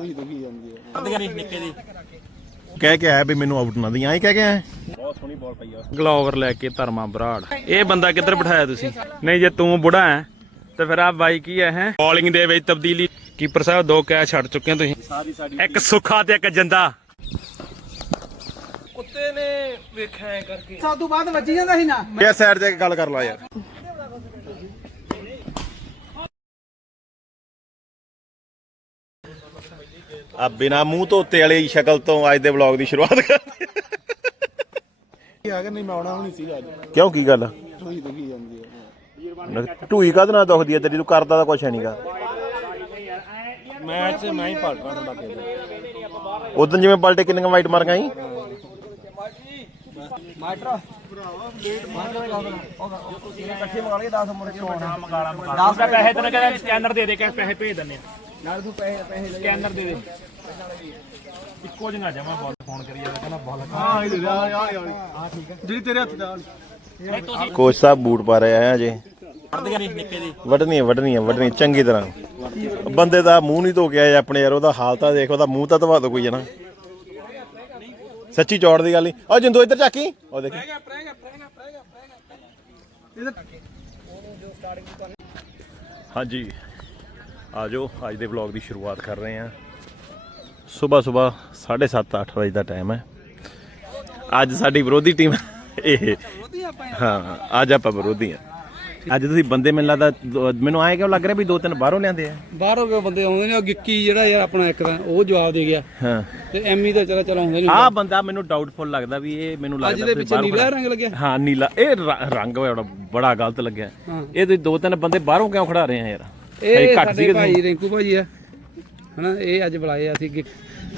ਹੋਈ ਦੁਖੀ ਜਾਂਦੀ ਹੈ। ਅੱਧੀਆਂ ਨਹੀਂ ਨਿੱਕੇ ਦੀ। ਕਹਿ ਕੇ ਆਇਆ ਵੀ ਮੈਨੂੰ ਆਊਟ ਨਾ ਦੀ ਐਂ ਕਹਿ ਕੇ ਆਇਆ? ਬਹੁਤ ਸੋਹਣੀ ਬਾਲ ਪਈ ਆ। ਗਲੋਵਰ ਲੈ ਕੇ ਧਰਮਾ ਬਰਾੜ। ਇਹ ਬੰਦਾ ਕਿੱਧਰ ਬਿਠਾਇਆ ਤੁਸੀਂ? ਨਹੀਂ ਜੇ ਤੂੰ ਬੁੜਾ ਹੈ ਤੇ ਫਿਰ ਆ ਬਾਈ ਕੀ ਹੈ ਹੈ? ਬੋਲਿੰਗ ਦੇ ਵਿੱਚ ਤਬਦੀਲੀ। ਕੀਪਰ ਸਾਹਿਬ ਦੋ ਕੈਚ ਛੱਡ ਚੁੱਕੇ ਤੁਸੀਂ। ਸਾਡੀ ਇੱਕ ਸੁੱਖਾ ਤੇ ਇੱਕ ਜੰਦਾ। ਕੁੱਤੇ ਨੇ ਵੇਖਿਆ ਐ ਕਰਕੇ। ਤੋਂ ਬਾਅਦ ਵੱਜੀ ਜਾਂਦਾ ਸੀ ਨਾ। ਇਹ ਸਾਈਡ ਤੇ ਗੱਲ ਕਰ ਲਾ ਯਾਰ। ਆ ਬਿਨਾ ਮੂੰਹ ਧੋਤੇ ਵਾਲੀ ਸ਼ਕਲ ਤੋਂ ਅੱਜ ਦੇ ਵਲੌਗ ਦੀ ਸ਼ੁਰੂਆਤ ਕਰਦੇ ਆ। ਕਿ ਨਹੀਂ ਮੈਂ ਆਉਣਾ ਨਹੀਂ ਸੀ ਅੱਜ। ਕਿਉਂ ਕੀ ਗੱਲ? ਹੋਈ ਦੁਖੀ ਜਾਂਦੀ ਹੈ। ਢੂਈ ਨਾਲ ਦੁਖਦੀ ਹੈ? ਤੇਰੀ ਤੂੰ ਕਰਦਾ ਤਾਂ ਕੁਛ ਹੈ ਨਹੀਂਗਾ ਮੈਚ ਮੈਂ ਹੀ ਪਲਟਣਾ ਤੁਹਾਡਾ ਕੇ ਉਦੋਂ ਜਿਵੇਂ ਪਲਟੇ ਕਿੰਨੀਆਂ ਵਾਈਟ ਮਾਰੀਆਂ ਸੀ? ਮਾਸਟਰ ਇਕੱਠੇ ਮੰਗਾ ਲਏ 10 ਮੁੰਡੇ ਚੋਂ ਮੰਗਾਲਾ ਮੰਗਾਲਾ 10 ਪੈਸੇ ਤੈਨੂੰ ਕਹਿੰਦਾ ਸਕੈਨਰ ਦੇ ਦੇ ਕਿ ਪੈਸੇ ਭੇਜ ਦਿੰਨੇ ਆ? ਨਾਲ ਤੂੰ ਪੈਸੇ ਪੈਸੇ ਲੈ ਸਕੈਨਰ ਦੇ ਦੇ। ਇੱਕੋ ਜਿਹਾ ਜਮਾ ਬਾਲ ਫੋਨ ਕਰੀ ਜਾਂਦਾ ਕਹਿੰਦਾ ਬਾਲ ਹਾਂ ਇਹ ਆ ਆ ਆ ਠੀਕ ਹੈ। ਜਿਹੜੀ ਤੇਰੇ ਹੱਥ ਦਾ ਕੋਚ ਸਾਹਿਬ ਬੂਟ ਪਾ ਰਹੇ ਆ ਅਜੇ ਦੀ ਵੱਢਣੀ ਹੈ ਵੱਢਣੀ ਹੈ ਵੱਢਣੀ ਹੈ ਚੰਗੀ ਤਰ੍ਹਾਂ। ਬੰਦੇ ਦਾ ਮੂੰਹ ਨਹੀਂ ਧੋ ਕੇ ਆਏ ਆਪਣੇ ਯਾਰ ਉਹਦਾ ਹਾਲ ਤਾਂ ਦੇਖ ਉਹਦਾ ਮੂੰਹ ਤਾਂ ਧਵਾ ਦੋ ਕੋਈ ਜਣਾ ਸੱਚੀ ਚੌੜ ਦੀ ਗੱਲ ਨਹੀਂ। ਆ ਜਿੰਦੋ ਇੱਧਰ ਝਾਕੀ ਉਹ ਦੇਖੀ। ਹਾਂਜੀ। ਆਜੋ ਅੱਜ ਦੇ ਵਲੌਗ ਦੀ ਸ਼ੁਰੂਆਤ ਕਰ ਰਹੇ ਹਾਂ। ਸਵੇਰ ਸਵੇਰ 7:30 8 ਵਜੇ ਦਾ ਟਾਈਮ ਹੈ। ਅੱਜ ਸਾਡੀ ਵਿਰੋਧੀ ਟੀਮ ਇਹ ਹਾਂ। ਅੱਜ ਆਪਾਂ ਵਿਰੋਧੀ ਹਾਂ। ਅੱਜ ਤੁਸੀਂ ਬੰਦੇ ਮੈਨੂੰ ਲੱਗਦਾ ਦੋ- ਮੈਨੂੰ ਆਏ ਕਿਉਂ ਲੱਗ ਰਿਹਾ ਵੀ ਦੋ ਤਿੰਨ ਬਾਹਰੋਂ ਲਿਆਂਦੇ ਆ? ਬਾਹਰੋਂ ਕੇ ਬੰਦੇ ਆਉਂਦੇ ਨੇ ਉਹ ਗਿੱਕੀ ਜਿਹੜਾ ਯਾਰ ਆਪਣਾ ਇੱਕ ਤਾਂ ਉਹ ਜਵਾਬ ਦੇ ਗਿਆ। ਹਾਂ। ਤੇ ਐਮੀ ਤਾਂ ਚਲਾ ਚਲਾ ਆਉਂਦੇ ਨੇ ਆਹ ਬੰਦਾ ਮੈਨੂੰ ਡਾਊਟਫੁਲ ਲੱਗਦਾ ਵੀ ਇਹ ਮੈਨੂੰ ਲੱਗਦਾ ਅੱਜ ਦੇ ਪਿੱਛੇ ਨੀਲਾ ਰੰਗ ਲੱਗਿਆ। ਹਾਂ ਨੀਲਾ। ਇਹ ਰੰਗ ਬੜਾ ਬੜਾ ਗਲਤ ਲੱਗਿਆ। ਇਹ ਤੁਸੀਂ ਦੋ ਤਿੰਨ ਬੰਦੇ ਬਾਹਰੋਂ ਕਿਉਂ ਖੜਾ ਰਹੇ ਆ ਯਾਰ? ਇਹ ਘੱਟ ਸਾਡੇ ਭਾਈ ਰਿੰਕੂ ਭਾਜੀ ਆ। ਹਨਾ ਇਹ ਅੱਜ ਬੁਲਾਏ ਅਸੀਂ ਗਿ-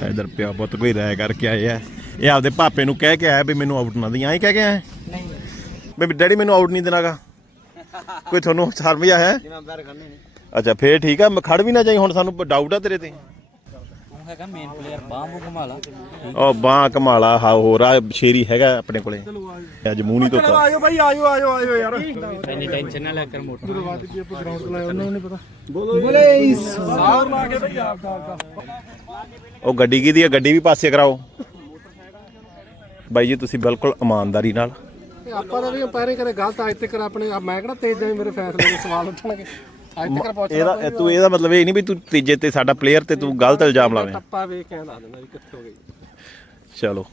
ਇਧਰ ਪਿਆ ਪੁੱਤ ਕੋਈ ਰਾਇ ਕਰਕੇ ਆਏ ਆ। ਇਹ ਆਪਦੇ ਪਾਪੇ ਨੂੰ ਕਹਿ ਕੇ ਆਇਆ ਵੀ ਮੈਨੂੰ ਆਊਟ ਨਾ ਦੀ ਐਂ ਕਹਿ ਕੇ ਆਇਆ? ਨਹੀਂ। ਵੀ ਡੈਡੀ ਮੈਨੂੰ ਆਊਟ ਨਹੀਂ ਦੇਣਾਗਾ। ਕੋਈ ਤੁਹਾਨੂੰ ਸ਼ਰਮ ਆ ਹੈ? ਅੱਛਾ ਫੇਰ ਠੀਕ ਆ ਮੈਂ ਖੜ ਵੀ ਨਾ ਜਾਈ ਹੁਣ ਸਾਨੂੰ ਡਾਊਟ ਆ ਤੇਰੇ ਤੇ। ਹੈਗਾ ਮੇਨ ਪਲੇਅਰ ਬਾਹ ਮੂੰਹ ਘੁਮਾ ਲਾ। ਉਹ ਬਾਹ ਕਮਾਲਾ ਹਾ ਹੋਰ ਆ ਸ਼ੇਰੀ ਹੈਗਾ ਆਪਣੇ ਕੋਲੇ। ਅੱਜ ਮੂੰਹ ਨਹੀਂ ਧੋਤਾ। ਆਇਓ ਭਾਈ ਆਇਓ ਆਇਓ ਆਇਓ ਯਾਰ। ਇੰਨੀ ਟੈਨਸ਼ਨ ਨਾ ਲੈ ਕਰ ਮੋਟਾ। ਬੋਲੇ ਸਾਰ ਲਾ ਕੇ ਭਾਈ ਆਪ ਦਾ ਉਹ ਗੱਡੀ ਕਿਹਦੀ ਆ? ਗੱਡੀ ਵੀ ਪਾਸੇ ਕਰਾਓ। ਬਾਈ ਜੀ ਤੁਸੀਂ ਬਿਲਕੁਲ ਇਮਾਨਦਾਰੀ ਨਾਲ। ਆਪਾਂ ਦਾ ਵੀ ਅੰਪਾਇਰਿੰਗ ਕਰੇ ਗਲਤ ਅੱਜ ਤੱਕ ਆਪਣੇ ਮੈਂ ਕਿਹੜਾ ਤੇਜ਼ ਜਾਈ ਮੇਰੇ ਫੈਸਲੇ ਦੇ ਸਵਾਲ ਉੱਠਣਗੇ। ਅੱਜ ਤੱਕ ਪਹੁੰਚ ਇਹਦਾ ਇਹ ਤੂੰ ਇਹਦਾ ਮਤਲਬ ਇਹ ਨਹੀਂ ਵੀ ਤੂੰ ਤੀਜੇ ਤੇ ਸਾਡਾ ਪਲੇਅਰ ਤੇ ਤੂੰ ਗਲਤ ਇਲਜ਼ਾਮ ਲਾਵੇਂ। ਟੱਪਾ ਵੇਖ ਕੇ ਦੱਸ ਦਿੰਦਾ ਵੀ ਕਿੱਥੇ ਹੋ ਗਈ। ਚਲੋ।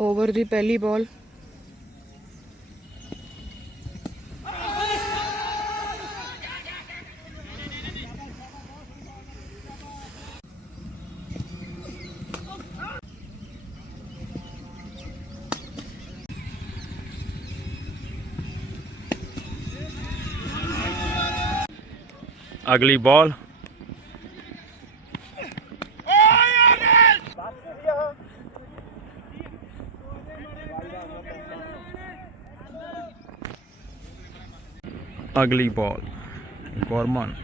ਓਵਰ ਦੀ ਪਹਿਲੀ ਬਾਲ ਅਗਲੀ ਬਾਲ। ਅਗਲੀ ਬਾਲ ਗੌਰਮਨ।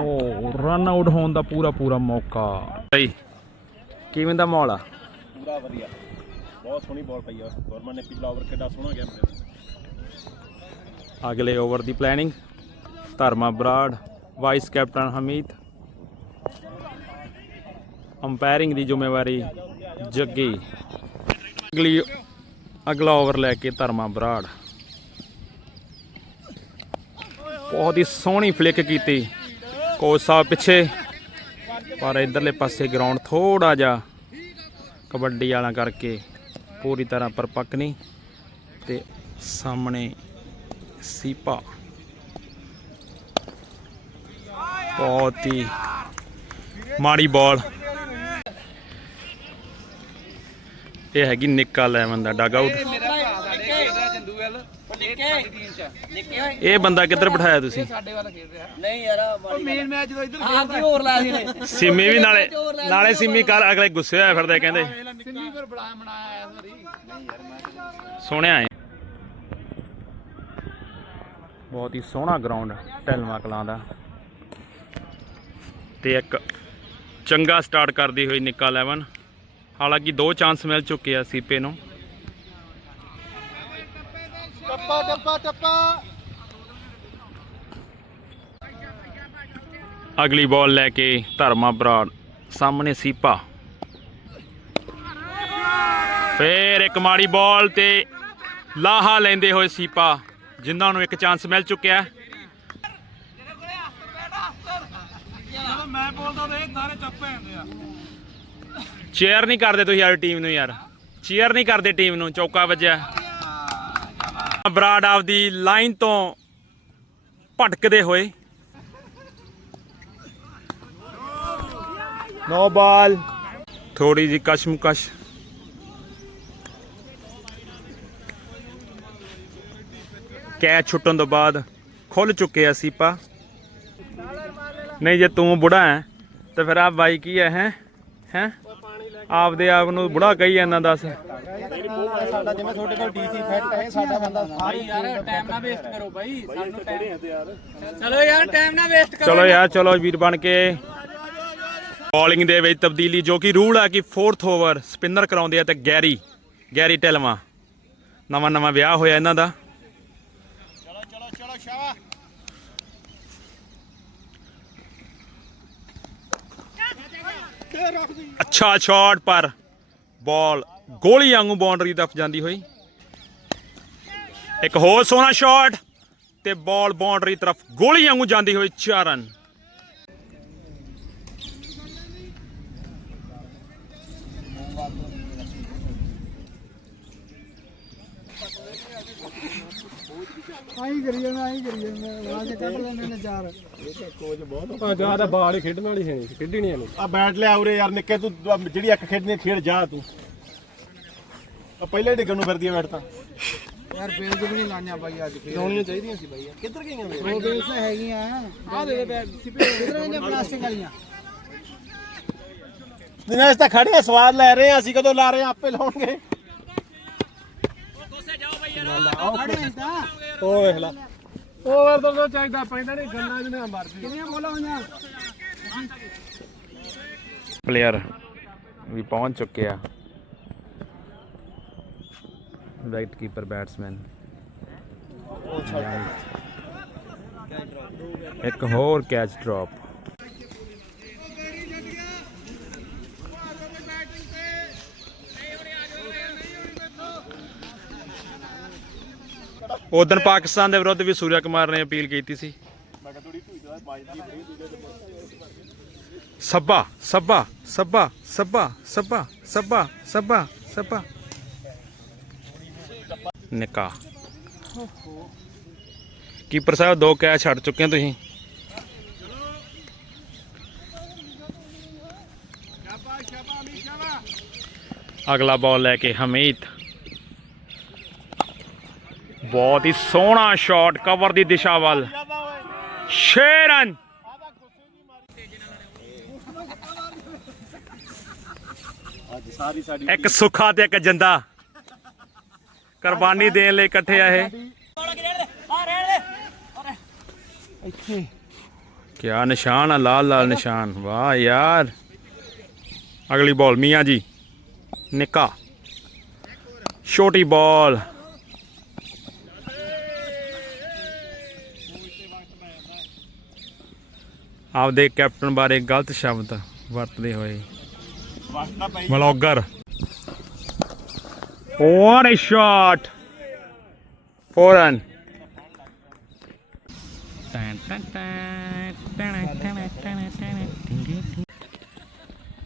ਉਹ ਰਨ ਆਊਟ ਹੋਣ ਦਾ ਪੂਰਾ ਪੂਰਾ ਮੌਕਾ। ਸਹੀ ਕਿਵੇਂ ਦਾ ਮਾਹੌਲ ਆ? ਪੂਰਾ ਵਧੀਆ। ਬਹੁਤ ਸੋਹਣੀ ਬਾਲ ਪਈ ਆ। ਗਵਰਨਮੈਂਟ ਨੇ ਪਿਛਲਾ ਓਵਰ ਕਿੱਡਾ ਸੋਹਣਾ ਗਿਆ ਅਗਲੇ ਓਵਰ ਦੀ planning Dharma Brar vice captain Hamid. Umpiring ਦੀ ਜ਼ਿੰਮੇਵਾਰੀ ਜੱਗੀ। ਅਗਲੀ, ਅਗਲਾ ਓਵਰ ਲੈ ਕੇ ਧਰਮਾ ਬਰਾੜ। ਬਹੁਤ ਹੀ ਸੋਹਣੀ ਫਲਿੱਕ ਕੀਤੀ। ਕੋਚ ਸਾਹਿਬ ਪਿੱਛੇ, ਪਰ ਇਧਰਲੇ ਪਾਸੇ ਗਰਾਊਂਡ ਥੋੜਾ ਜਿਹਾ ਕਬੱਡੀ ਵਾਲਾ ਕਰਕੇ ਪੂਰੀ ਤਰ੍ਹਾਂ ਪਰਪੱਕ ਨਹੀਂ ਤੇ ਸਾਹਮਣੇ ਸੀਪਾ। ਬਹੁਤ ਹੀ ਮਾੜੀ ਬਾਲ। ਇਹ ਹੈਗੀ ਨਿੱਕਾ 11 ਦਾ ਡਗ ਆਊਟ ਮੇਰਾ ਭਰਾ ਸਾਡੇ ਖੇਡਦਾ ਜੰਦੂ ਵੱਲ ਨਿੱਕੇ ਟੀਮ ਚ ਨਿੱਕੇ ਓਏ ਇਹ ਬੰਦਾ ਕਿੱਧਰ ਬਿਠਾਇਆ ਤੁਸੀਂ? ਸਾਡੇ ਵੱਲ ਖੇਡ ਰਿਹਾ ਨਹੀਂ ਯਾਰ ਮੇਨ ਮੈਚ ਜਦੋਂ ਇੱਧਰ ਹਾਂ ਕੀ ਹੋਰ ਲਾਇਆ ਸੀ ਸਿੰਮੀ ਵੀ ਨਾਲੇ ਨਾਲੇ ਸਿੰਮੀ ਕੱਲ ਅਗਲੇ ਗੁੱਸੇ ਹੋਇਆ ਫਿਰਦੇ ਕਹਿੰਦੇ। ਸਿੰਮੀ ਪਰ ਬੜਾ ਬਣਾਇਆ ਆਇਆ ਸੋਰੀ ਨਹੀਂ ਯਾਰ ਮੈਂ ਸੋਹਣਿਆ ਹੈ। ਬਹੁਤ ਹੀ ਸੋਹਣਾ ਗਰਾਊਂਡ ਢਲਵਾ ਕਲਾਂ ਦਾ। ਤੇ ਇੱਕ ਚੰਗਾ ਸਟਾਰਟ ਕਰਦੀ ਹੋਈ ਨਿੱਕਾ 11 ਹਾਲਾਂਕਿ ਦੋ ਚਾਂਸ ਮਿਲ ਚੁੱਕੇ ਆ ਸੀਪੇ ਨੂੰ। ਟੱਪਾ ਟੱਪਾ ਟੱਪਾ। ਅਗਲੀ ਬਾਲ ਲੈ ਕੇ ਧਰਮਾ ਬਰਾੜ ਸਾਹਮਣੇ ਸੀਪਾ। ਫੇਰ ਇੱਕ ਮਾੜੀ ਬਾਲ ਤੇ ਲਾਹਾ ਲੈਂਦੇ ਹੋਏ ਸੀਪਾ ਜਿਨ੍ਹਾਂ ਨੂੰ ਇੱਕ ਚਾਂਸ ਮਿਲ ਚੁੱਕਿਆ ਚੇਅਰ ਨਹੀਂ ਕਰਦੇ ਤੁਸੀਂ ਯਾਰ ਟੀਮ ਨੂੰ ਯਾਰ। ਚੇਅਰ ਨਹੀਂ ਕਰਦੇ ਟੀਮ ਨੂੰ ਚੌਕਾ ਵੱਜਿਆ। ਬਰਾੜ ਆਪਦੀ ਲਾਈਨ ਤੋਂ ਭਟਕਦੇ ਹੋਏ। ਨੋ ਬਾਲ। ਥੋੜੀ ਜੀ ਕਸ਼ਮਕਸ਼। ਕੈਚ ਛੁੱਟਣ ਤੋਂ ਬਾਅਦ ਖੁੱਲ ਚੁੱਕੇ ਆ ਸੀਪਾ। ਨਹੀਂ ਜੇ ਤੂੰ ਬੁੜਾ ਹੈ ਤੇ ਫਿਰ ਆ ਬਾਈ ਕੀ ਹੈ ਹੈ? ਹੈ? ਆਪਦੇ ਆਪ ਨੂੰ ਬੁੜਾ ਕਹੀ ਜਾਂਦਾ ਦੱਸ। ਸਾਡਾ ਜਿਵੇਂ ਤੁਹਾਡੇ ਕੋਲ ਡੀਸੀ ਫਿੱਟ ਹੈ ਸਾਡਾ ਬੰਦਾ ਸਾਰੀ ਯਾਰ ਟਾਈਮ ਨਾ ਵੇਸਟ ਕਰੋ ਬਾਈ ਸਾਨੂੰ ਟਾਈਮ ਚਲੋ ਯਾਰ ਟਾਈਮ ਨਾ ਵੇਸਟ ਚਲੋ ਯਾਰ ਚਲੋ ਵੀਰ ਬਣ ਕੇ। ਬੋਲਿੰਗ ਦੇ ਵਿੱਚ ਤਬਦੀਲੀ ਜੋ ਕਿ ਰੂਲ ਆ ਕਿ 4th ਓਵਰ ਸਪਿਨਰ ਕਰਾਉਂਦੇ ਆ ਤੇ ਗੈਰੀ ਗੈਰੀ ਟੈਲਮਾ ਨਵਾਂ ਨਵਾਂ ਵਿਆਹ ਹੋਇਆ ਇਹਨਾਂ ਦਾ। ਅੱਛਾ ਸ਼ਾਟ ਪਰ। ਬਾਲ ਗੋਲੀ ਵਾਂਗੂ ਬਾਉਂਡਰੀ ਤੱਕ ਜਾਂਦੀ ਹੋਈ। ਇੱਕ ਹੋਰ ਸੋਹਣਾ ਸ਼ਾਟ ਤੇ ਬਾਲ ਬਾਉਂਡਰੀ ਤਰਫ ਗੋਲੀ ਵਾਂਗੂ ਜਾਂਦੀ ਹੋਈ 4 ਰਨ ਆਈ ਕਰੀ ਜਾਂਦਾ ਆਈ ਕਰੀ ਜਾਂਦਾ ਆਜ ਕੱਢ ਲੈਣੇ ਨੇ ਚਾਰ। ਕੋਚ ਬਹੁਤ ਆ ਜ਼ਿਆਦਾ ਬਾਲ ਹੀ ਖੇਡਣ ਵਾਲੀ ਹੈ ਨਹੀਂ ਖੇਡੀ ਨਹੀਂ। ਇਹਨੂੰ ਆ ਬੈਟ ਲਿਆ ਉਰੇ ਯਾਰ ਨਿੱਕੇ ਤੂੰ ਆਹ ਜਿਹੜੀ ਇੱਕ ਖੇਡਣੀ ਖੇਡ ਜਾ ਤੂੰ। ਆ ਪਹਿਲੇ ਡਿੱਗਣ ਨੂੰ ਫਿਰਦੀ ਆ ਬੈਟ ਤਾਂ। ਯਾਰ ਬੇਲ ਵੀ ਨਹੀਂ ਲਾਣੀਆਂ ਬਾਈ ਅੱਜ ਫੇਰ। ਲਾਉਣੀਆਂ ਚਾਹੀਦੀਆਂ ਸੀ ਬਾਈ ਕਿੱਧਰ ਗਈਆਂ ਉਹ ਬੇਲਸ ਹੈਗੀਆਂ। ਆ ਦੇ ਦੇ ਬੈਗ ਕਿੱਧਰ ਗਈਆਂ ਪਲਾਸਟਿਕ ਵਾਲੀਆਂ? ਦਿਨੇਸ਼ ਤਾਂ ਖੜੇ ਆ ਸਵਾਦ ਲੈ ਰਹੇ ਆ ਅਸੀਂ ਕਦੋਂ ਲਾ ਰਹੇ ਆ ਆਪੇ ਲਾਉਣਗੇ। ਉਹ ਵੇਖ ਲਾ। ਓਵਰ ਤੋਂ ਚਾਹੀਦਾ ਪੈਂਦਾ ਨਹੀਂ ਗੱਲਾਂ ਜਿਹਨਾਂ ਮਰਦੀ ਕਿੰਨੀਆਂ ਬੋਲਾਂ ਹੋਈਆਂ? ਪਲੇਅਰ ਵੀ ਪਹੁੰਚ ਚੁੱਕੇ ਆ। ਵਿਕਟ ਕੀਪਰ ਬੈਟਸਮੈਨ ਇੱਕ ਹੋਰ ਕੈਚ ਡ੍ਰੌਪ ਉਦੋਂ ਪਾਕਿਸਤਾਨ ਦੇ ਵਿਰੁੱਧ ਵੀ ਸੂਰਿਆ ਕੁਮਾਰ ਨੇ ਅਪੀਲ ਕੀਤੀ ਸੀ। ਸੱਬਾ ਸੱਬਾ ਸੱਬਾ ਸੱਬਾ ਸੱਬਾ ਸੱਬਾ ਸੱਬਾ ਸੱਬਾ। ਨਿਕਾ। ਕੀਪਰ ਸਾਹਿਬ, ਦੋ ਕੈਚ ਛੱਡ ਚੁੱਕੇ ਹੋ ਤੁਸੀਂ? ਅਗਲਾ ਬਾਲ ਲੈ ਕੇ ਹਮੀਦ। ਬਹੁਤ ਹੀ ਸੋਹਣਾ ਸ਼ਾਟ ਕਵਰ ਦੀ ਦਿਸ਼ਾ ਵੱਲ। 6 ਅੱਜ ਸਾਰੀ ਸਾਡੀ ਇੱਕ ਸੁੱਖਾ ਤੇ ਇੱਕ ਜੰਦਾ। ਕੁਰਬਾਨੀ ਦੇਣ ਲਈ ਇਕੱਠੇ ਆ ਇਹ। ਕਿਆ ਨਿਸ਼ਾਨ ਆ, ਲਾਲ ਲਾਲ ਨਿਸ਼ਾਨ। ਵਾਹ ਯਾਰ। ਅਗਲੀ ਬਾਲ ਮੀਆਂ ਜੀ। ਨਿੱਕਾ। ਛੋਟੀ ਬਾਲ ਆਪਦੇ ਕੈਪਟਨ ਬਾਰੇ ਗਲਤ ਸ਼ਬਦ ਵਰਤਦੇ ਹੋਏ vlogger a shot! Four run.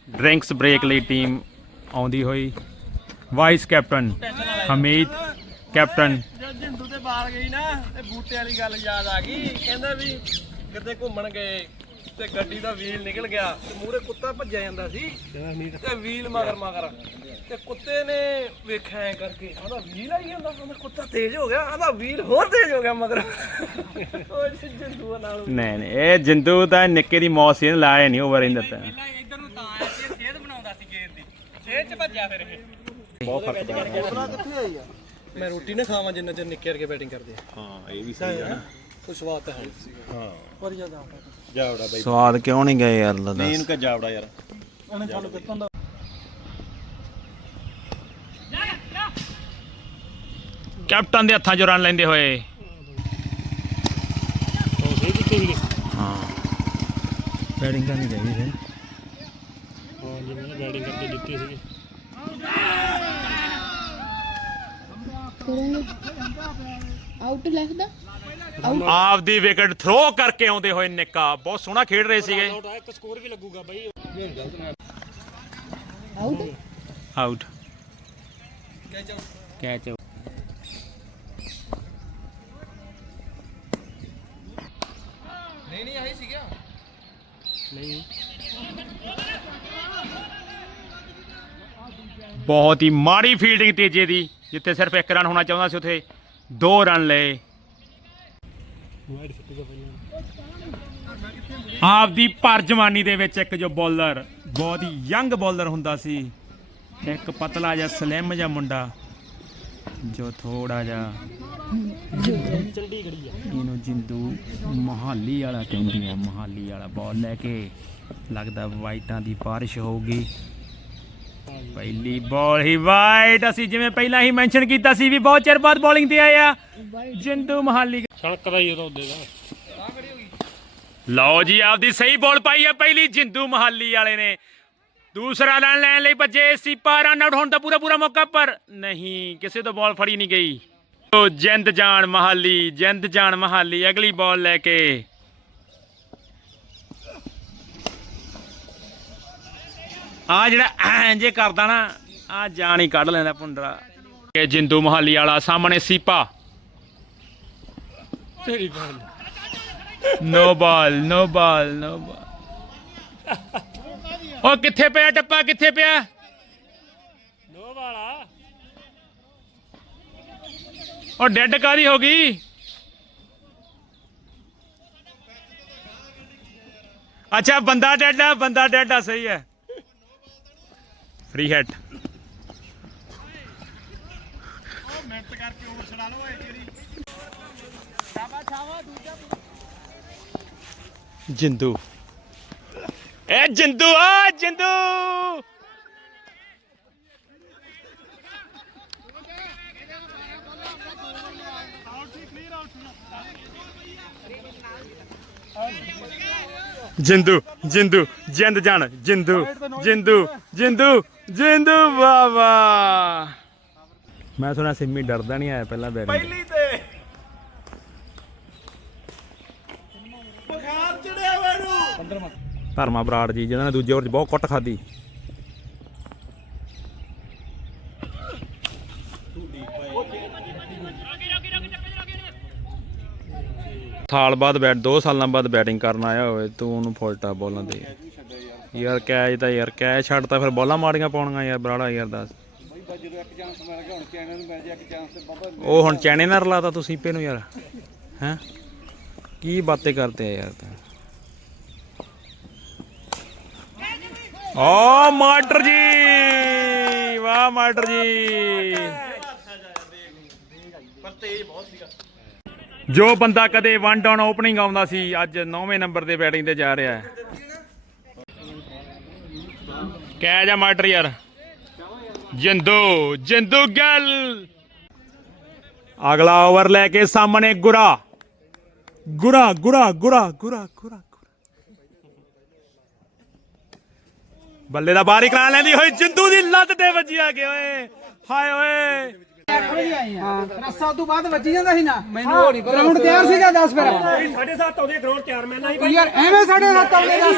Drinks break ਲਈ ਟੀਮ ਆਉਂਦੀ ਹੋਈ vice captain Hamid captain Jindu ਤੇ ਬਾਹਰ ਗਈ ਨਾ ਤੇ ਬੂਟੇ ਵਾਲੀ ਗੱਲ ਯਾਦ ਆ ਗਈ ਕਹਿੰਦਾ ਵੀ ਕਿਤੇ ਘੁੰਮਣ ਗਏ ਤੇ ਗੱਡੀ ਦਾ ਵੀਲ ਨਿਕਲ ਗਿਆ ਤੇ ਮੂਹਰੇ ਕੁੱਤਾ ਭੱਜਿਆ ਜਾਂਦਾ ਸੀ। ਤੇ ਵੀਲ ਮਗਰ ਮਗਰ। ਤੇ ਕੁੱਤੇ ਨੇ ਵੇਖਿਆ ਐ ਕਰਕੇ ਆਹਦਾ ਵੀਲ ਆਈ ਜਾਂਦਾ ਉਹਦਾ ਕੁੱਤਾ ਤੇਜ਼ ਹੋ ਗਿਆ ਆਹਦਾ ਵੀਲ ਹੋਰ ਤੇਜ਼ ਹੋ ਗਿਆ ਮਗਰ। ਉਹ ਜਿੰਦੂ ਨਾਲ। ਨਹੀਂ ਨਹੀਂ ਇਹ ਜਿੰਦੂ ਤਾਂ ਨਿੱਕੇ ਦੀ ਮੌਤ ਸੀ ਲਾਇਆ ਨਹੀਂ ਓਵਰ ਇੰਦਰ ਤਾਂ ਇੱਧਰ ਨੂੰ ਤਾਂ ਆਇਆ ਸੀ ਸੇਧ ਬਣਾਉਂਦਾ ਸੀ ਗੇਰ ਦੀ। ਸੇਧ ਚ ਭੱਜਿਆ ਫਿਰ ਇਹ। ਮੈਂ ਰੋਟੀ ਨਾ ਖਾਵਾਂ ਜਿੰਨਾ ਚਿਰ ਨਿੱਕੇ ਵਰਗੇ ਬੈਟਿੰਗ ਕਰਦੇ ਹਾਂ ਇਹ ਵੀ ਸਹੀ ਆ ਨਾ। ਕੋਈ ਸਵਾਦ ਤਾਂ ਹੈ ਹਾਂ। ਪਰ ਜ਼ਿਆਦਾ ਜਾਵੜਾ ਬਾਈ। ਸਵਾਦ ਕਿਉਂ ਨਹੀਂ ਗਏ ਯਾਰ ਦਾ ਮੇਨ ਕਾ ਜਾਵੜਾ ਯਾਰ। ਉਹਨੇ ਚਾਲੂ ਕੀਤਾ ਹੁੰਦਾ। ਕੈਪਟਨ ਦੇ ਹੱਥਾਂ 'ਚੋਂ ਰਨ ਲੈਂਦੇ ਹੋਏ। ਹਾਂ। ਬੈਟਿੰਗ ਕਰਨੀ ਚਾਹੀਦੀ ਹੈ ਹਾਂ ਜਿਵੇਂ ਬੈਟਿੰਗ ਕਰਕੇ ਜਿੱਤੇ ਸੀਗੇ। ਕਰੋਗੇ। ਆਊਟ ਲਿਖਦਾ ਆਪਦੀ ਵਿਕਟ ਥਰੋ ਕਰਕੇ ਆਉਂਦੇ ਹੋਏ ਨਿੱਕਾ। ਬਹੁਤ ਸੋਹਣਾ ਖੇਡ ਰਹੇ ਸੀਗੇ। ਇੱਕ ਸਕੋਰ ਵੀ ਲੱਗੂਗਾ ਬਾਈ। ਆਊਟ ਆਊਟ ਕੈਚ ਨਹੀਂ ਨਹੀਂ ਆਹੀ ਸੀਗਾ। ਬਹੁਤ ਹੀ ਮਾੜੀ ਫੀਲਡਿੰਗ ਤੇਜੇ ਦੀ ਜਿੱਥੇ ਸਿਰਫ ਇੱਕ ਰਨ ਹੋਣਾ ਚਾਹੁੰਦਾ ਸੀ ਉੱਥੇ। ਦੋ ਰਨ ਲਏ। ਆਪਦੀ ਪਰ ਜਵਾਨੀ ਦੇ ਵਿੱਚ ਇੱਕ ਜੋ ਬੋਲਰ, ਬਹੁਤ ਹੀ ਯੰਗ ਬੋਲਰ ਹੁੰਦਾ ਸੀ, ਇੱਕ ਪਤਲਾ ਜਿਹਾ, ਸਲਿਮ ਜਿਹਾ ਮੁੰਡਾ, ਜੋ ਥੋੜਾ ਜਿਹਾ ਇਹਨੂੰ ਜਿੰਦੂ ਮਹਾਲੀ ਵਾਲਾ ਕਹਿੰਦੇ ਆ, ਮਹਾਲੀ ਵਾਲਾ ਬੋਲ ਲੈ ਕੇ ਲੱਗਦਾ ਵਾਈਟਾਂ ਦੀ ਬਾਰਿਸ਼ ਹੋਊਗੀ। ਪਹਿਲੀ ਬਾਲ ਹੀ ਵਾਈਟ ਅਸੀਂ ਜਿਵੇਂ ਪਹਿਲਾਂ ਹੀ ਮੈਂਸ਼ਨ ਕੀਤਾ ਸੀ ਵੀ ਬਹੁਤ ਚਿਰ ਬਾਅਦ ਬੋਲਿੰਗ ਤੇ ਆਇਆ ਜਿੰਦੂ ਮਹਾਲੀ। ਸੜਕ ਦਾ ਹੀ ਉਹਦਾ ਦਾ। ਲਓ ਜੀ ਆਪਦੀ ਸਹੀ ਬਾਲ ਪਾਈ ਹੈ ਪਹਿਲੀ ਜਿੰਦੂ ਮਹਾਲੀ ਵਾਲੇ ਨੇ। ਦੂਸਰਾ ਰਨ ਲੈਣ ਲਈ ਭੱਜੇ ਸੀਪਾ ਰਨ ਆਊਟ ਹੋਣ ਦਾ ਪੂਰਾ ਪੂਰਾ ਮੌਕਾ ਪਰ ਨਹੀਂ ਕਿਸੇ ਤੋਂ ਬਾਲ ਫੜੀ ਨਹੀਂ ਗਈ। ਜਿੰਦ ਜਾਨ ਮਹਾਲੀ ਜਿੰਦ ਜਾਨ ਮਹਾਲੀ ਅਗਲੀ ਬਾਲ ਲੈ ਕੇ। ਆ ਜਿਹੜਾ ਐਂ ਜੇ ਕਰਦਾ ਨਾ ਆ ਜਾਨ ਹੀ ਕੱਢ ਲੈਂਦਾ ਪੁੰਡਰਾ ਇਹ ਜਿੰਦੂ ਮਹਾਲੀ ਵਾਲਾ ਸਾਹਮਣੇ ਸੀਪਾ। ਤੇਰੀ ਬਾਲ ਨੋ ਬਾਲ ਨੋ ਬਾਲ ਨੋ ਬਾਲ। ਉਹ ਕਿੱਥੇ ਪਿਆ ਟੱਪਾ ਕਿੱਥੇ ਪਿਆ? ਨੋ ਵਾਲਾ। ਉਹ ਡੈਡ ਕਾਦੀ ਹੋ ਗਈ? ਅੱਛਾ ਬੰਦਾ ਡੈਡ ਆ ਬੰਦਾ ਡੈਡ ਆ ਸਹੀ ਹੈ। Free hit. ਮਿਹਨਤ ਕਰਕੇ ਓਵਰ ਛਡਾ ਲਓ ਇਹ ਜਿਹੜੀ ਜਿੰਦੂ। ਇਹ ਜਿੰਦੂ, ਆ ਜਿੰਦੂ! ਜਿੰਦੂ ਜਿੰਦੂ, ਜਿੰਦ ਜਾਨ ਜਿੰਦੂ ਜਿੰਦੂ ਜਿੰਦੂ। ਜਿੰਦੂ ਬਾਬਾ। ਮੈਂ ਸੁਣਿਆ ਸਿੰਮੀ ਡਰਦਾ ਨਹੀਂ ਆਇਆ ਪਹਿਲਾਂ ਬੈਟਿੰਗ ਪਹਿਲੀ ਤੇ। ਬੁਖਾਰ ਚੜਿਆ ਮੈਨੂੰ। ਧਰਮਾ ਬਰਾੜ ਜੀ ਜਿਨ੍ਹਾਂ ਨੇ ਦੂਜੇ 'ਚ ਬਹੁਤ ਕੁੱਟ ਖਾਦੀ ਸਾਲ ਬਾਅਦ ਬੈਟ 2 ਸਾਲਾਂ ਬਾਅਦ ਬੈਟਿੰਗ ਕਰਨ ਆਇਆ ਹੋਵੇ ਤੂੰ ਉਹਨੂੰ ਫੁਲਟਾ ਬੋਲਾਂ ਦੇ। ਯਾਰ ਕੈਚ ਤਾਂ ਯਾਰ, ਕੈਚ ਛੱਡਤਾ ਫਿਰ ਬੋਲਾਂ ਮਾੜੀਆਂ ਪਾਉਣੀਆਂ ਯਾਰ ਬਰਾੜਾ ਯਾਰ ਦੱਸ। ਉਹ ਹੁਣ ਚੈਨੇ ਨਾਲ ਰਲਾਤਾ ਤੂੰ ਸੀਪੇ ਨੂੰ ਯਾਰ, ਹੈ? ਕੀ ਬਾतें ਕਰਦੇ ਆ ਯਾਰ ਤੂੰ? ਓ ਮਾਸਟਰ ਜੀ! ਵਾਹ ਮਾਸਟਰ ਜੀ! ਜੋ ਬੰਦਾ ਕਦੇ ਵਨ ਡਾਊਨ ਓਪਨਿੰਗ ਆਉਂਦਾ ਸੀ, ਅੱਜ 9ਵੇਂ ਨੰਬਰ ਤੇ ਬੈਟਿੰਗ ਤੇ ਜਾ ਰਿਹਾ ਹੈ। ਕਹਿ ਜਾ ਮਾਸਟਰ ਯਾਰ। ਜਿੰਦੂ ਜਿੰਦੂ ਗੱਲ। ਅਗਲਾ ਓਵਰ ਲੈ ਕੇ ਸਾਹਮਣੇ ਗੁਰਾ। ਗੁਰਾ ਗੁਰਾ ਗੁਰਾ ਗੁਰਾ ਗੁਰਾ ਬੱਲੇ ਦਾ ਬਾਰੀ ਕਰਾ ਲੈਂਦੀ ਹੋਈ ਜਿੰਦੂ ਦੀ ਲੱਤ ਤੇ ਵੱਜਿਆ ਆ ਗਿਆ ਓਏ, ਹਾਏ, ਓਏ। ਰਸਾ ਤੋਂ ਬਾਅਦ ਵੱਜੀ ਜਾਂਦਾ ਸੀ ਨਾ। ਮੈਨੂੰ ਹੋ ਨਹੀਂ ਗਰਾਊਂਡ ਤਿਆਰ ਸੀਗਾ 10 ਫਿਰ। 7.5 ਆਉਂਦੇ ਗਰਾਊਂਡ ਤਿਆਰ ਮੈਂ ਨਹੀਂ ਯਾਰ ਐਵੇਂ ਸਾਡੇ ਹੱਥ ਆਉਂਦੇ 10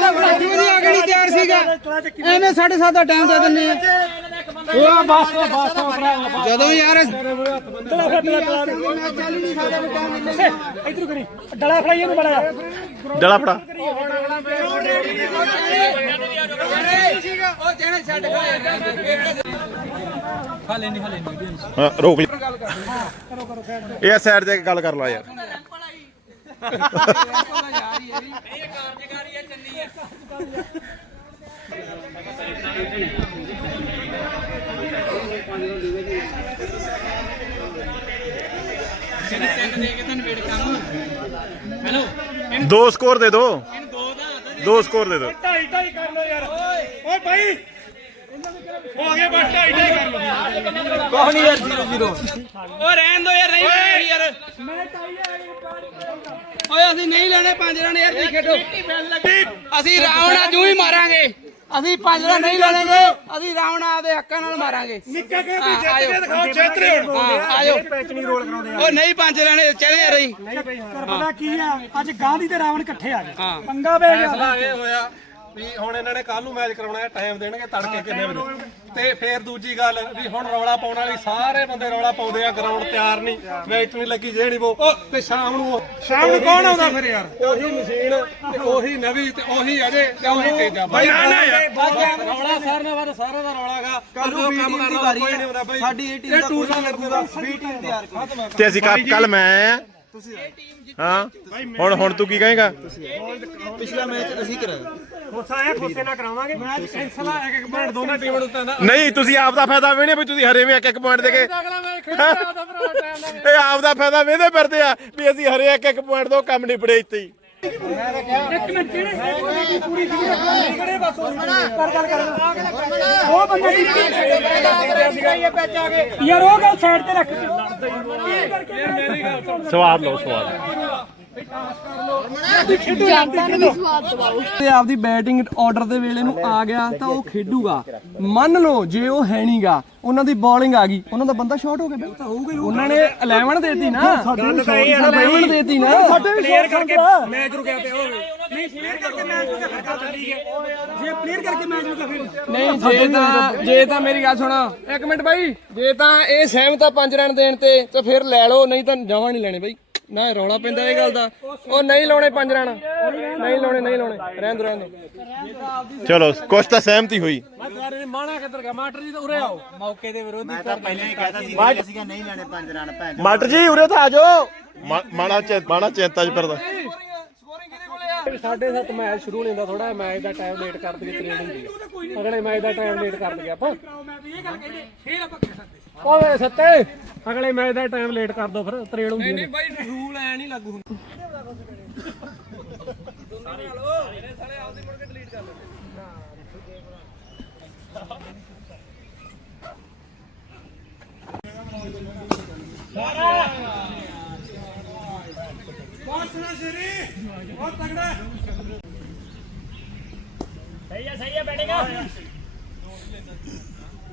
ਨਾ ਵੱਜੀ ਨਹੀਂ ਅਗਲੀ ਤਿਆਰ ਸੀਗਾ? ਐਵੇਂ 7.5 ਦਾ ਟਾਈਮ ਦੇ ਦਿੰਨੇ ਆ। ਉਹ ਬਸ ਬਸ ਜਦੋਂ ਯਾਰ ਇਧਰ ਕਰੀ। ਡਲਾ ਫੜਾਈ ਇਹਨੂੰ ਬੜਾ ਡਲਾ ਫੜਾ। ਉਹ ਜਿਹਨੇ ਛੱਡ ਹਾਂ, ਰੋਕ ਲਈ। ਇਹ ਸਾਈਡ ਤੇ ਗੱਲ ਕਰ ਲਾ ਯਾਰ। ਦੋ ਸਕੋਰ ਦੇ ਦੋ ਦੋ। ਸਕੋਰ ਦੇ ਦੋ ਢਾਈ ਢਾਈ ਕਰ ਲੋ ਯਾਰ। ਓਏ ਭਾਈ ਹੋ ਗਿਆ ਬਸ ਢਾਈ ਢਾਈ ਕਰ ਲੋ ਕੋਹ ਨਹੀਂ ਯਾਰ 0 0 ਉਹ ਰਹਿਣ ਦੋ ਯਾਰ ਨਹੀਂ ਯਾਰ। ਮੈਂ ਢਾਈ ਆ? ਓਏ ਅਸੀਂ ਨਹੀਂ ਲੈਣੇ ਪੰਜ ਰਨ ਯਾਰ ਨਹੀਂ ਖੇਡੋ। ਅਸੀਂ ਰਾਵਣਾ ਜੂ ਹੀ ਮਾਰਾਂਗੇ। ਅਸੀਂ ਪੰਜ ਰਨ ਨਹੀਂ ਲੈਣਗੇ ਅਸੀਂ ਰਾਵਣਾ ਦੇ ਹੱਕਾਂ ਨਾਲ ਮਾਰਾਂਗੇ। ਨਿੱਕੇ ਕੇ ਵੀ ਜਿੱਤ ਕੇ ਦਿਖਾਓ ਜਿੱਤ ਰਹੇ ਹਾਂ। ਆਜੋ ਪੈਚ ਨਹੀਂ ਰੋਲ ਕਰਾਉਂਦੇ ਉਹ ਨਹੀਂ ਪੰਜ ਲੈਣੇ ਚਲੇ ਯਾਰ ਅਸੀਂ। ਪਰ ਪਤਾ ਕੀ ਆ ਅੱਜ ਗਾਂਧੀ ਤੇ ਰਾਵਣ ਇਕੱਠੇ ਆ ਗਏ। ਪੰਗਾ ਪੈ ਗਿਆ। ਇਹ ਹੋਇਆ। ਵੀ ਹੁਣ ਇਹਨਾਂ ਨੇ ਕੱਲ ਨੂੰ ਮੈਚ ਕਰਾਉਣਾ ਹੈ ਟਾਈਮ ਦੇਣਗੇ ਤੜਕੇ ਕਿੰਨੇ ਵਜੇ। ਤੇ ਫੇਰ ਦੂਜੀ ਗੱਲ ਵੀ ਹੁਣ ਰੌਲਾ ਪਾਉਣ ਵਾਲੀ ਸਾਰੇ ਬੰਦੇ ਰੌਲਾ ਪਾਉਂਦੇ ਆ ਗਰਾਊਂਡ ਤਿਆਰ ਨਹੀਂ ਮੈਚ ਨਹੀਂ ਲੱਗੀ ਜਿਹੜੀ ਉਹ ਤੇ ਸ਼ਾਮ ਨੂੰ ਸ਼ਾਮ ਨੂੰ ਕੌਣ ਆਉਂਦਾ ਫਿਰ ਯਾਰ? ਉਹੀ ਮਸ਼ੀਨ ਤੇ ਉਹੀ ਨਵੀਂ ਤੇ ਉਹੀ ਅਜੇ ਤੇ ਉਹੀ ਤੇਜਾ ਬਾਈ ਰੌਲਾ ਸਾਰਿਆਂ ਦਾ ਵੱਧ ਸਾਰਿਆਂ ਦਾ ਰੌਲਾਗਾ ਕੱਲ ਨੂੰ ਕੰਮ ਕਰਨਾ ਕੋਈ ਨਹੀਂ ਹੁੰਦਾ ਬਾਈ। ਸਾਡੀ ਇਹ ਟੀਮ ਦਾ ਪੂਰਾ ਲੱਗੂਗਾ। ਬੀ ਟੀਮ ਤਿਆਰ ਖਤਮ ਤੇ ਅਸੀਂ ਕੱਲ ਮੈਂ ਹਾਂ? ਹੁਣ ਹੁਣ ਤੂੰ ਕੀ ਕਹੇਗਾ? ਪਿਛਲਾ ਮੈਚ ਅਸੀਂ ਕਰਾਇਆ। ਖੋਸਾ ਆਇਆ ਖੋਸੇ ਨਾਲ ਕਰਾਵਾਂਗੇ। ਮੈਚ ਕੈਂਸਲ ਆ ਇੱਕ ਇੱਕ ਪੁਆਇੰਟ ਦੋਨਾਂ ਟੀਮ ਨੂੰ ਤਾਂ ਨਾ ਨਹੀਂ ਤੁਸੀਂ ਆਪ ਦਾ ਫਾਇਦਾ ਵੇਣੇ ਵੀ ਤੁਸੀਂ ਹਰੇ ਵੀ ਇੱਕ ਇੱਕ ਪੁਆਇੰਟ ਦੇ ਕੇ। ਇਹ ਆਪ ਦਾ ਫਾਇਦਾ ਵੇਂਦੇ ਫਿਰਦੇ ਆ ਵੀ ਅਸੀਂ ਹਰੇ ਇੱਕ ਇੱਕ ਪੁਆਇੰਟ ਦੋ ਕੰਮ ਨਿਬੜੇ ਇੱਥੇ ਹੀ। ਉਹ ਬੰਦੇ ਦੀ ਯਾਰ ਉਹ ਗੱਲ ਸਾਈਡ ਤੇ ਰੱਖ। ਸਵਾਦ ਲਓ ਸਵਾਦ। ਜਨਤਾ ਨੂੰ ਵੀ ਸਵਾਦ ਦਵਾਓ ਤੇ ਆਪਦੀ ਬੈਟਿੰਗ ਆਰਡਰ ਦੇ ਵੇਲੇ ਨੂੰ ਆ ਗਿਆ ਤਾਂ ਉਹ ਖੇਡੂਗਾ। ਮੰਨ ਲਓ ਜੇ ਉਹ ਹੈ ਨਹੀਂਗਾ ਉਹਨਾਂ ਦੀ ਬੋਲਿੰਗ ਆ ਗਈ ਉਹਨਾਂ ਦਾ ਬੰਦਾ ਸ਼ਾਰਟ ਹੋ ਗਿਆ ਫਿਰ। ਉਹਨਾਂ ਨੇ 11 ਦੇਤੀ ਨਾ। ਗੱਲ ਤਾਂ ਇਹ ਆ ਨਾ 11 ਦੇਤੀ ਨਾ। ਪਲੇਅਰ ਕਰਕੇ ਮੈਚ ਰੁਕਿਆ ਪਿਆ ਹੋਵੇ ਨਹੀਂ ਪਲੇਅਰ ਕਰਕੇ ਮੈਚ ਰੁਕਿਆ ਫਿਰ ਗੱਲ ਚੱਲੀ ਹੈ ਜੇ ਪਲੇਅਰ ਕਰਕੇ ਮੈਚ ਰੁਕਿਆ ਫਿਰ। ਨਹੀਂ ਜੇ ਤਾਂ ਜੇ ਤਾਂ ਮੇਰੀ ਗੱਲ ਸੁਣ। ਇੱਕ ਮਿੰਟ ਬਾਈ। ਜੇ ਤਾਂ ਇਹ ਸਹਿਮਤ ਆ 5 ਰਨ ਦੇਣ ਤੇ ਤਾਂ ਫਿਰ ਲੈ ਲਓ ਨਹੀਂ ਤਾਂ ਜਮਾਂ ਨਹੀਂ ਲੈਣੇ ਬਾਈ। ਨਾ ਰੌਲਾ ਪੈਂਦਾ ਇਹ ਗੱਲ ਦਾ। ਉਹ ਨਹੀਂ ਲਾਉਣੇ 5 ਰਨ ਨਹੀਂ ਲਾਉਣੇ ਨਹੀਂ ਲਾਉਣੇ। ਰਹਿਣ ਦੋ ਰਹਿਣ ਦੋ। ਚਲੋ ਕੁਛ ਤਾਂ ਸਹਿਮਤੀ ਹੋਈ। ਮਾਣਾ ਕਿੱਧਰ ਗਿਆ ਮਾਸਟਰ ਜੀ ਤਾਂ ਉਰੇ ਆਓ। ਮੌਕੇ ਦੇ ਵਿਰੋਧੀ ਮਾਟਰ ਜੀ ਉਰੇ ਤਾਂ ਆ ਜਾਓ। ਮਾ- ਮਾਣਾ ਚਿੰ- ਮਾਣਾ ਚਿੰਤਾ ਚ ਫਿਰਦਾ। ਸਾਢੇ ਸੱਤ ਮੈਚ ਸ਼ੁਰੂ ਨਹੀਂ ਹੁੰਦਾ ਥੋੜਾ ਮੈਚ ਦਾ ਟਾਈਮ ਲੇਟ ਕਰ ਦਈਏ ਟ੍ਰੇਡ ਹੁੰਦੀ ਹੈ ਅਗਲੇ ਮੈਚ ਦਾ ਟਾਈਮ ਲੇਟ ਕਰ ਦਈਏ ਆਪਾਂ। ਓਏ ਸੱਤੇ। ਅਗਲੇ ਮੈਚ ਦਾ ਟਾਈਮ ਲੇਟ ਕਰ ਦੋ ਫਿਰ ਟ੍ਰੇਡ ਹੁੰਦੀ ਨਹੀਂ ਬਾਈ ਰੂਲ ਐ ਨਹੀਂ ਲਾਗੂ ਹੁੰਦਾ। ਸਾਲੇ ਆਪਦੀ ਮੁੜ ਕੇ ਡਿਲੀਟ ਕਰ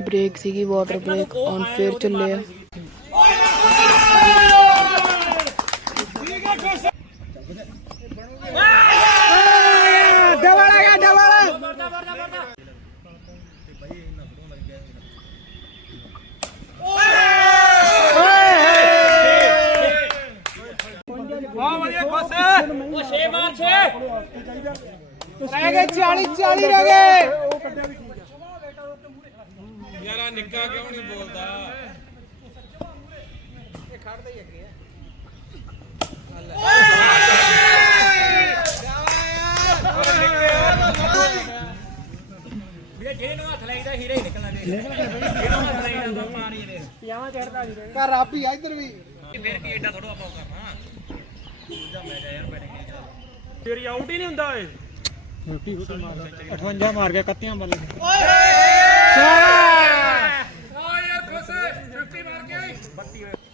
ਬ੍ਰੇਕ ਸੀਗੀ ਵਾਟਰ ਬ੍ਰੇਕ ਔਨ ਫੇਰ ਚੱਲਿਆ ਰਹਿ ਘਰ ਆਪੀ ਆ ਇੱਧਰ ਵੀ। ਤੇਰੀ ਆਊਟ ਹੀ ਨਹੀਂ ਹੁੰਦਾ ਏ 58 ਮਾਰ ਗਿਆ 31 ਬੱਲੇ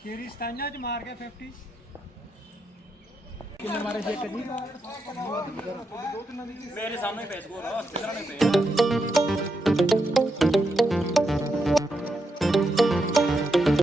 ਤੇਰੀ ਸਤਾਈਆਂ ਚ ਮਾਰ ਗਿਆ 50 ਮੇਰੇ ਸਾਹਮਣੇ ਪੈ ਸਕੋ ਸਪਿਨਰਾਂ ਨੇ ਪਏ